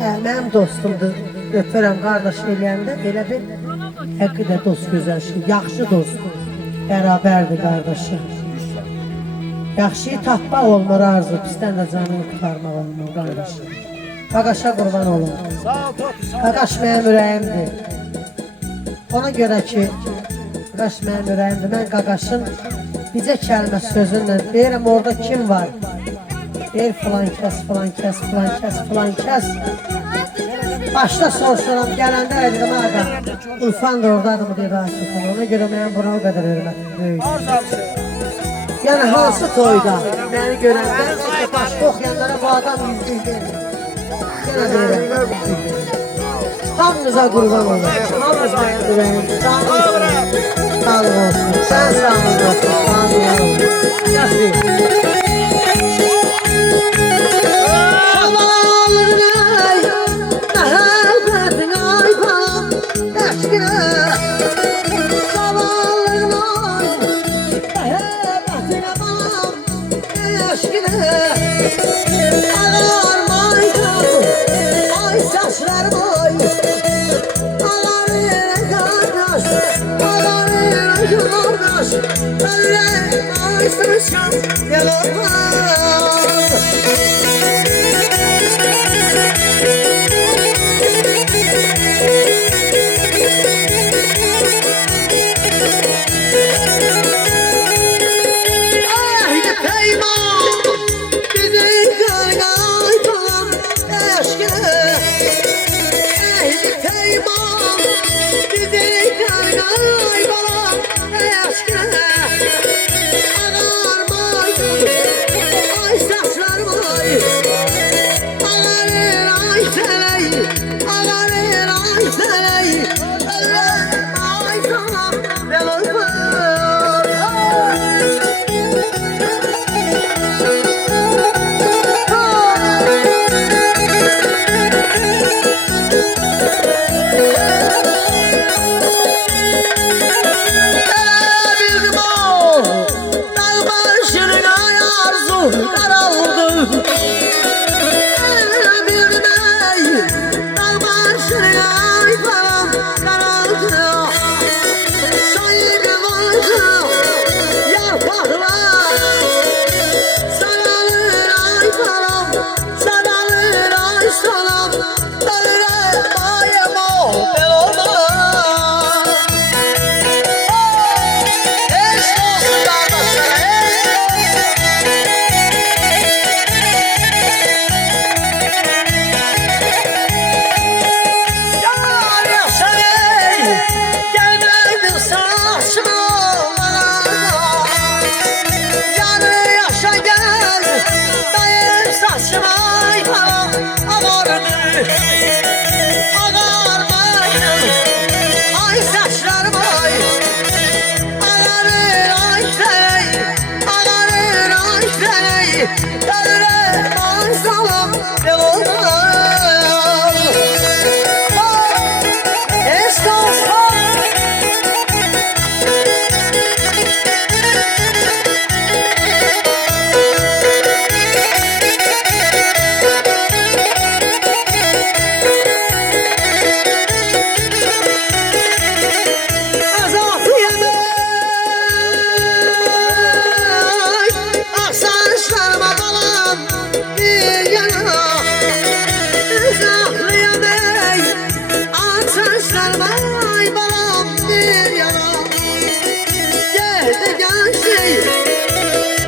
Mənim dostumdur. Öpürəm qardaş eləyəndə elə bir həqiqətən dost gözəl şey, yaxşı dost. Bərabərdir qardaşı. Yaxşıyı tapmaq olmur arzu, bizdən də canını qurtarmaq olmur qardaşı. Qaqaşa qurban olun. Qaqaş mənim ürəyimdir. Ona görə ki, Qaqaş mənim ürəyimdir. Mən Qaqaşın bizə kəlmə sözünlə deyirəm, orada kim var? Deyir filan kəs, filan kəs, filan kəs, filan kəs. Başda soruşuram, gələndə dedim, ağa, Urfan da oradadır mı, deyir, ona görə mənim buna o qədər hörmətim böyük. Yəni, hansı toyda məni görəndə, başqa oxuyanlara bu adam yüzlük verir. Yenə deyirəm, hamınıza qurban olur, hamınız mənim ürəyim, sağlıq olsun, sən sağlıq olsun, sağlıq olsun. Yazıyım.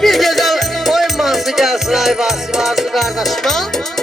Bir güzel oyun mansı gelsin ayvası vardı kardeşime.